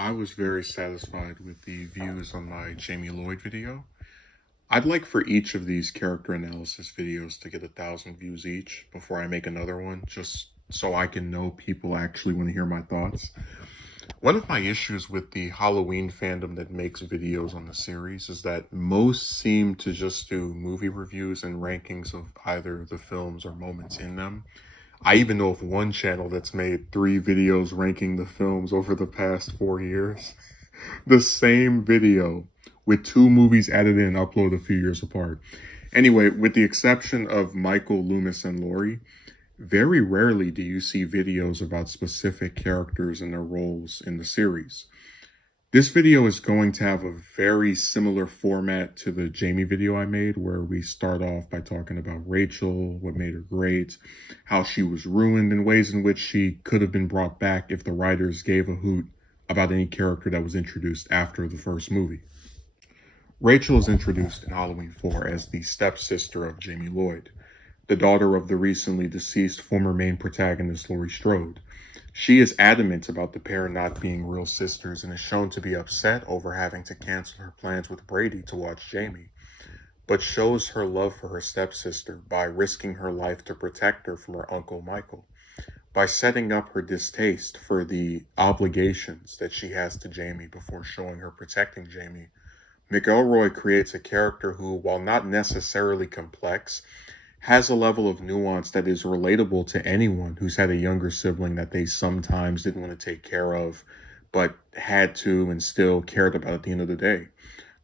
I was very satisfied with the views on my Jamie Lloyd video. I'd like for each of these character analysis videos to get 1,000 views each before I make another one, just so I can know people actually want to hear my thoughts. One of my issues with the Halloween fandom that makes videos on the series is that most seem to just do movie reviews and rankings of either the films or moments in them. I even know of one channel that's made 3 videos ranking the films over the past 4 years. The same video with 2 movies added in and uploaded a few years apart. Anyway, with the exception of Michael, Loomis, and Laurie, very rarely do you see videos about specific characters and their roles in the series. This video is going to have a very similar format to the Jamie video I made, where we start off by talking about Rachel, what made her great, how she was ruined, and ways in which she could have been brought back if the writers gave a hoot about any character that was introduced after the first movie. Rachel is introduced in Halloween 4 as the stepsister of Jamie Lloyd, the daughter of the recently deceased former main protagonist Laurie Strode. She is adamant about the pair not being real sisters and is shown to be upset over having to cancel her plans with Brady to watch Jamie, but shows her love for her stepsister by risking her life to protect her from her uncle Michael. By setting up her distaste for the obligations that she has to Jamie before showing her protecting Jamie, McElroy creates a character who, while not necessarily complex, has a level of nuance that is relatable to anyone who's had a younger sibling that they sometimes didn't want to take care of, but had to and still cared about at the end of the day.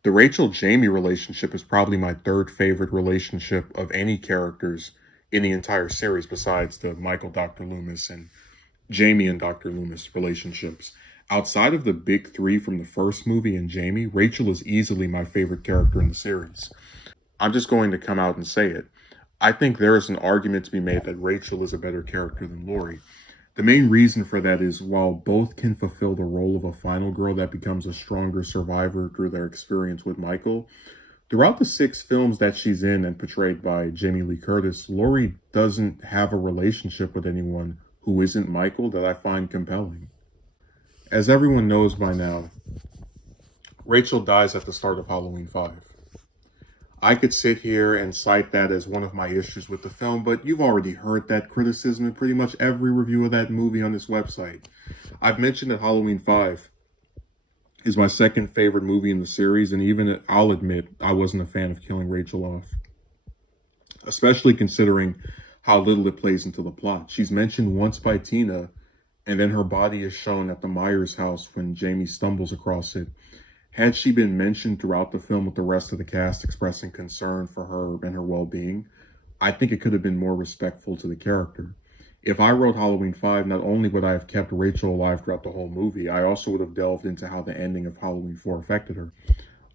The Rachel-Jamie relationship is probably my 3rd favorite relationship of any characters in the entire series, besides the Michael Dr. Loomis and Jamie and Dr. Loomis relationships. Outside of the big 3 from the first movie and Jamie, Rachel is easily my favorite character in the series. I'm just going to come out and say it. I think there is an argument to be made that Rachel is a better character than Laurie. The main reason for that is while both can fulfill the role of a final girl that becomes a stronger survivor through their experience with Michael, throughout the 6 films that she's in and portrayed by Jamie Lee Curtis, Laurie doesn't have a relationship with anyone who isn't Michael that I find compelling. As everyone knows by now, Rachel dies at the start of Halloween 5. I could sit here and cite that as one of my issues with the film, but you've already heard that criticism in pretty much every review of that movie on this website. I've mentioned that Halloween 5 is my 2nd favorite movie in the series, and even I'll admit I wasn't a fan of killing Rachel off, especially considering how little it plays into the plot. She's mentioned once by Tina, and then her body is shown at the Myers house when Jamie stumbles across it. Had she been mentioned throughout the film with the rest of the cast expressing concern for her and her well-being, I think it could have been more respectful to the character. If I wrote Halloween 5, not only would I have kept Rachel alive throughout the whole movie, I also would have delved into how the ending of Halloween 4 affected her.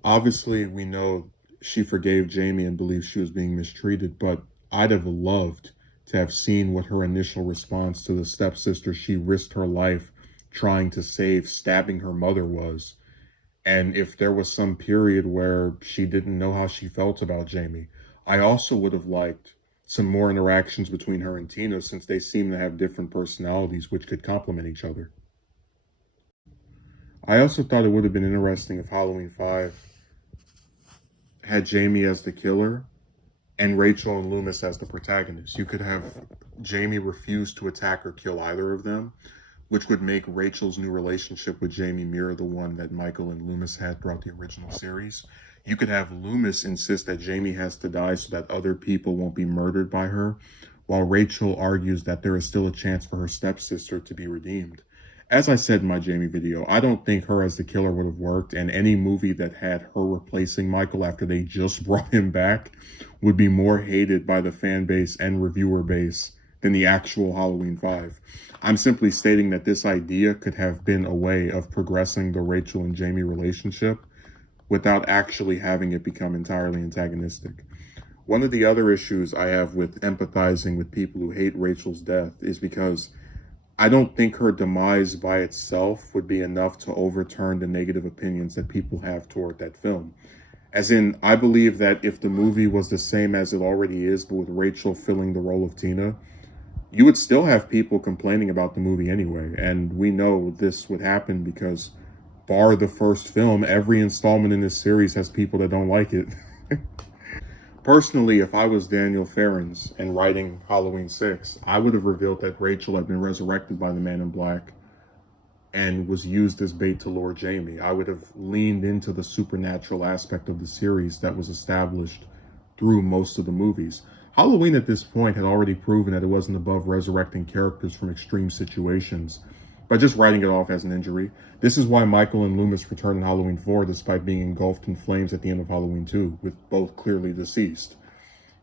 Obviously, we know she forgave Jamie and believes she was being mistreated, but I'd have loved to have seen what her initial response to the stepsister she risked her life trying to save, stabbing her mother was. And if there was some period where she didn't know how she felt about Jamie. I also would have liked some more interactions between her and Tina, since they seem to have different personalities which could complement each other. I also thought it would have been interesting if Halloween 5 had Jamie as the killer and Rachel and Loomis as the protagonists. You could have Jamie refuse to attack or kill either of them, which would make Rachel's new relationship with Jamie mirror the one that Michael and Loomis had throughout the original series. You could have Loomis insist that Jamie has to die so that other people won't be murdered by her, while Rachel argues that there is still a chance for her stepsister to be redeemed. As I said in my Jamie video, I don't think her as the killer would have worked, and any movie that had her replacing Michael after they just brought him back would be more hated by the fan base and reviewer base than the actual Halloween 5. I'm simply stating that this idea could have been a way of progressing the Rachel and Jamie relationship without actually having it become entirely antagonistic. One of the other issues I have with empathizing with people who hate Rachel's death is because I don't think her demise by itself would be enough to overturn the negative opinions that people have toward that film. As in, I believe that if the movie was the same as it already is, but with Rachel filling the role of Tina, you would still have people complaining about the movie anyway. And we know this would happen because bar the first film, every installment in this series has people that don't like it. Personally, if I was Daniel Ferrens and writing Halloween 6, I would have revealed that Rachel had been resurrected by the Man in Black and was used as bait to lure Jamie. I would have leaned into the supernatural aspect of the series that was established through most of the movies. Halloween at this point had already proven that it wasn't above resurrecting characters from extreme situations by just writing it off as an injury. This is why Michael and Loomis return in Halloween 4 despite being engulfed in flames at the end of Halloween 2, with both clearly deceased.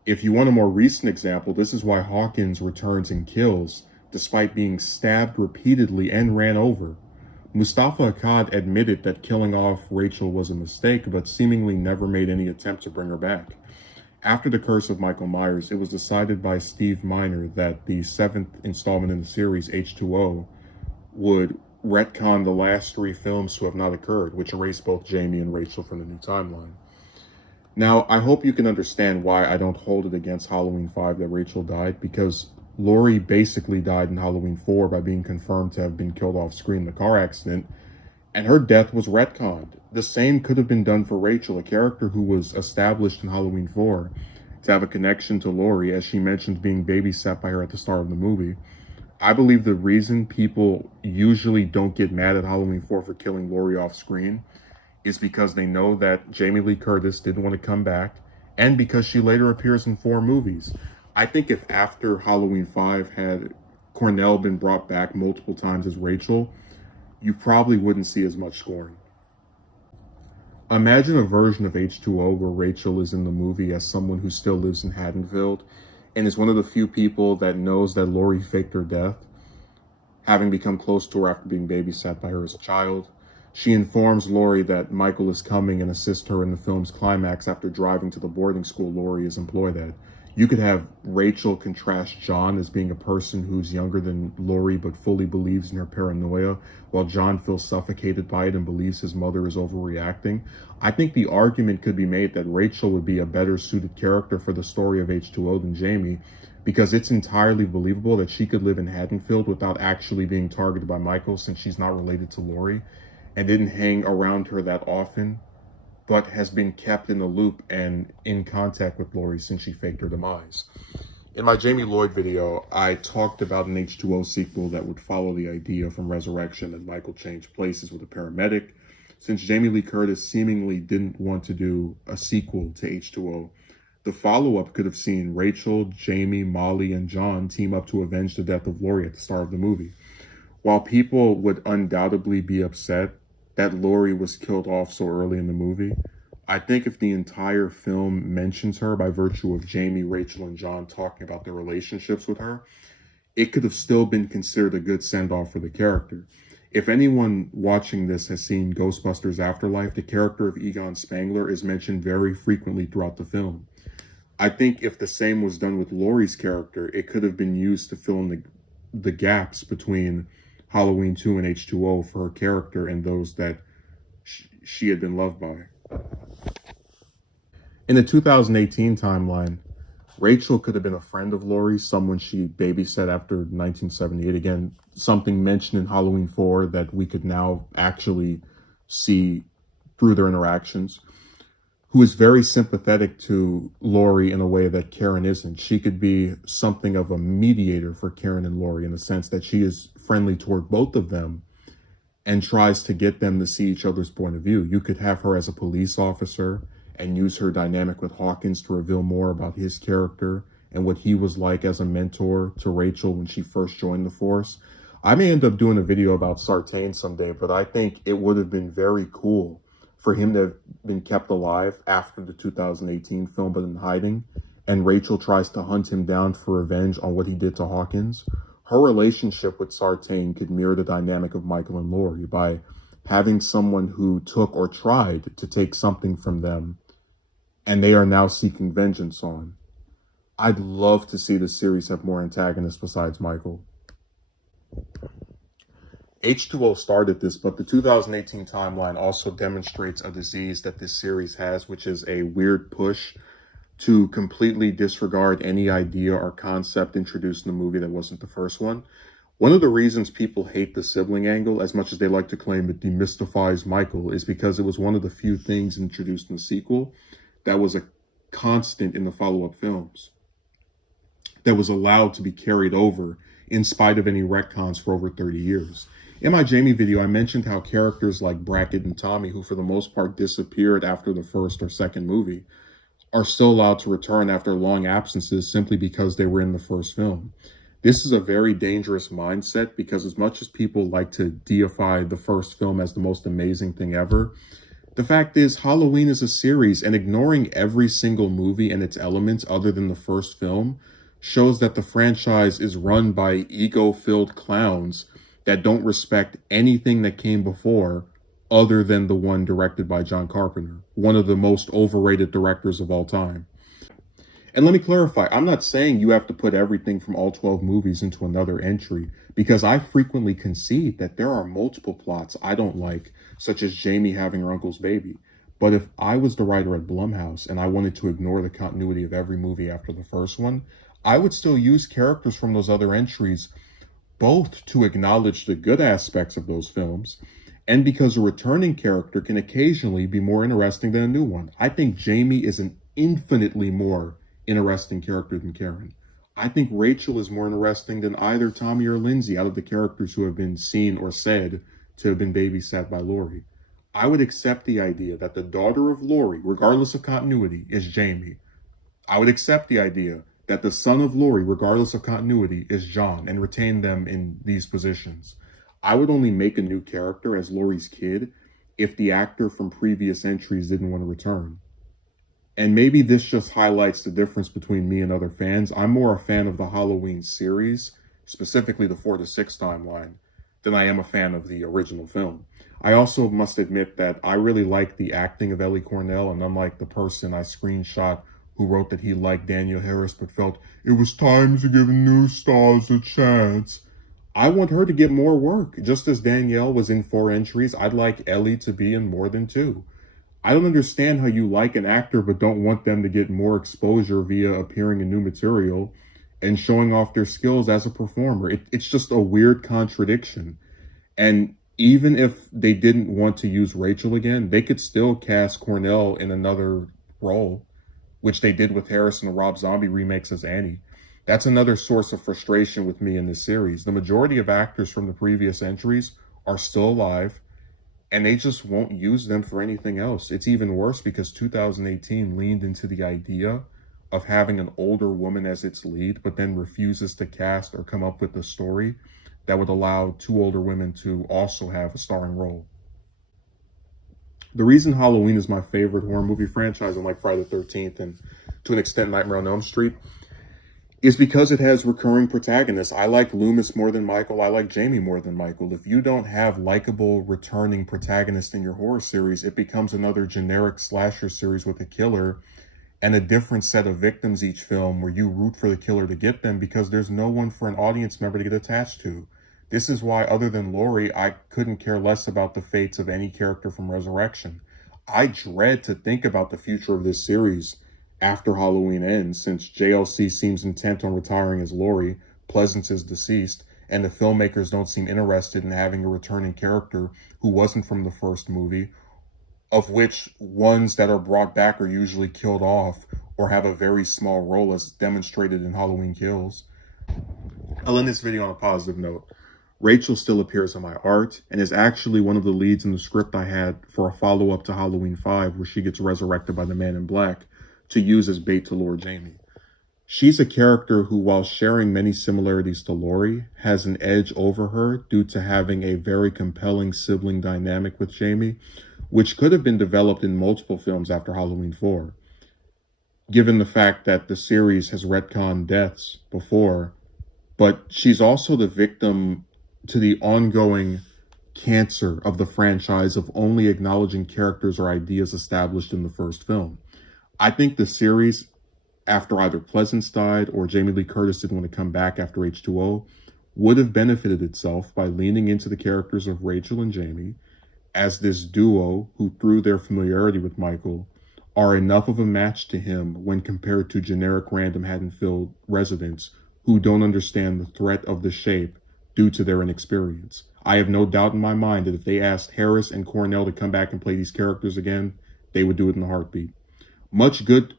If you want a more recent example, this is why Hawkins returns and kills despite being stabbed repeatedly and ran over. Mustafa Akkad admitted that killing off Rachel was a mistake, but seemingly never made any attempt to bring her back. After the curse of Michael Myers, it was decided by Steve Miner that the 7th installment in the series, H2O, would retcon the last 3 films to have not occurred, which erased both Jamie and Rachel from the new timeline. Now, I hope you can understand why I don't hold it against Halloween 5 that Rachel died, because Laurie basically died in Halloween 4 by being confirmed to have been killed off screen in a car accident, and her death was retconned. The same could have been done for Rachel, a character who was established in Halloween 4 to have a connection to Laurie, as she mentioned being babysat by her at the start of the movie. I believe the reason people usually don't get mad at Halloween 4 for killing Laurie off screen is because they know that Jamie Lee Curtis didn't want to come back, and because she later appears in 4 movies. I think if after Halloween 5 had Cornell been brought back multiple times as Rachel, you probably wouldn't see as much scoring. Imagine a version of H2O where Rachel is in the movie as someone who still lives in Haddonfield and is one of the few people that knows that Laurie faked her death, having become close to her after being babysat by her as a child. She informs Laurie that Michael is coming and assists her in the film's climax after driving to the boarding school Laurie is employed at. You could have Rachel contrast John as being a person who's younger than Laurie but fully believes in her paranoia, while John feels suffocated by it and believes his mother is overreacting. I think the argument could be made that Rachel would be a better suited character for the story of H2O than Jamie, because it's entirely believable that she could live in Haddonfield without actually being targeted by Michael, since she's not related to Laurie and didn't hang around her that often, but has been kept in the loop and in contact with Laurie since she faked her demise. In my Jamie Lloyd video, I talked about an H2O sequel that would follow the idea from Resurrection and Michael changed places with a paramedic. Since Jamie Lee Curtis seemingly didn't want to do a sequel to H2O, the follow-up could have seen Rachel, Jamie, Molly, and John team up to avenge the death of Laurie at the start of the movie. While people would undoubtedly be upset that Laurie was killed off so early in the movie, I think if the entire film mentions her by virtue of Jamie, Rachel, and John talking about their relationships with her, it could have still been considered a good send-off for the character. If anyone watching this has seen Ghostbusters Afterlife, the character of Egon Spangler is mentioned very frequently throughout the film. I think if the same was done with Laurie's character, it could have been used to fill in the gaps between Halloween 2 and H2O for her character and those that she had been loved by. In the 2018 timeline, Rachel could have been a friend of Laurie, someone she babysat after 1978. Again, something mentioned in Halloween 4 that we could now actually see through their interactions, who is very sympathetic to Laurie in a way that Karen isn't. She could be something of a mediator for Karen and Laurie in the sense that she is friendly toward both of them and tries to get them to see each other's point of view. You could have her as a police officer and use her dynamic with Hawkins to reveal more about his character and what he was like as a mentor to Rachel when she first joined the force. I may end up doing a video about Sartain someday, but I think it would have been very cool for him to have been kept alive after the 2018 film, but in hiding, and Rachel tries to hunt him down for revenge on what he did to Hawkins. Her relationship with Sartain could mirror the dynamic of Michael and Laurie by having someone who took or tried to take something from them, and they are now seeking vengeance on. I'd love to see the series have more antagonists besides Michael. H2O started this, but the 2018 timeline also demonstrates a disease that this series has, which is a weird push to completely disregard any idea or concept introduced in the movie that wasn't the first one. One of the reasons people hate the sibling angle, as much as they like to claim it demystifies Michael, is because it was one of the few things introduced in the sequel that was a constant in the follow-up films, that was allowed to be carried over in spite of any retcons for over 30 years. In my Jamie video, I mentioned how characters like Brackett and Tommy, who for the most part disappeared after the first or second movie, are still allowed to return after long absences simply because they were in the first film. This is a very dangerous mindset because as much as people like to deify the first film as the most amazing thing ever, the fact is Halloween is a series, and ignoring every single movie and its elements other than the first film shows that the franchise is run by ego-filled clowns that don't respect anything that came before other than the one directed by John Carpenter, one of the most overrated directors of all time. And let me clarify, I'm not saying you have to put everything from all 12 movies into another entry, because I frequently concede that there are multiple plots I don't like, such as Jamie having her uncle's baby. But if I was the writer at Blumhouse and I wanted to ignore the continuity of every movie after the first one, I would still use characters from those other entries, both to acknowledge the good aspects of those films, and because a returning character can occasionally be more interesting than a new one. I think Jamie is an infinitely more interesting character than Karen. I think Rachel is more interesting than either Tommy or Lindsay out of the characters who have been seen or said to have been babysat by Laurie. I would accept the idea that the daughter of Laurie, regardless of continuity, is Jamie. I would accept the idea that the son of Laurie, regardless of continuity, is John, and retain them in these positions. I would only make a new character as Laurie's kid if the actor from previous entries didn't want to return. And maybe this just highlights the difference between me and other fans. I'm more a fan of the Halloween series, specifically the 4 to 6 timeline, than I am a fan of the original film. I also must admit that I really like the acting of Ellie Cornell, and unlike the person I screenshot who wrote that he liked Danielle Harris but felt it was time to give new stars a chance, I want her to get more work. Just as Danielle was in 4 entries, I'd like Ellie to be in more than 2. I don't understand how you like an actor but don't want them to get more exposure via appearing in new material and showing off their skills as a performer. It's just a weird contradiction. And even if they didn't want to use Rachel again, they could still cast Cornell in another role, which they did with Harris in the Rob Zombie remakes as Annie. That's another source of frustration with me in this series. The majority of actors from the previous entries are still alive, and they just won't use them for anything else. It's even worse because 2018 leaned into the idea of having an older woman as its lead, but then refuses to cast or come up with a story that would allow 2 older women to also have a starring role. The reason Halloween is my favorite horror movie franchise, unlike Friday the 13th and to an extent Nightmare on Elm Street, is because it has recurring protagonists. I like Loomis more than Michael. I like Jamie more than Michael. If you don't have likable returning protagonists in your horror series, it becomes another generic slasher series with a killer and a different set of victims each film where you root for the killer to get them because there's no one for an audience member to get attached to. This is why, other than Laurie, I couldn't care less about the fates of any character from Resurrection. I dread to think about the future of this series after Halloween ends, since JLC seems intent on retiring as Laurie, Pleasance is deceased, and the filmmakers don't seem interested in having a returning character who wasn't from the first movie, of which ones that are brought back are usually killed off or have a very small role as demonstrated in Halloween Kills. I'll end this video on a positive note. Rachel still appears in my art and is actually one of the leads in the script I had for a follow-up to Halloween 5 where she gets resurrected by the Man in Black to use as bait to lure Jamie. She's a character who, while sharing many similarities to Laurie, has an edge over her due to having a very compelling sibling dynamic with Jamie, which could have been developed in multiple films after Halloween 4. Given the fact that the series has retconned deaths before, but she's also the victim to the ongoing cancer of the franchise of only acknowledging characters or ideas established in the first film. I think the series, after either Pleasance died or Jamie Lee Curtis didn't want to come back after H2O, would have benefited itself by leaning into the characters of Rachel and Jamie as this duo who, through their familiarity with Michael, are enough of a match to him when compared to generic random Haddonfield residents who don't understand the threat of the shape due to their inexperience. I have no doubt in my mind that if they asked Harris and Cornell to come back and play these characters again, they would do it in a heartbeat. Much good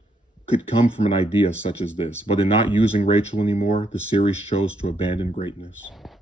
could come from an idea such as this, but in not using Rachel anymore, the series chose to abandon greatness.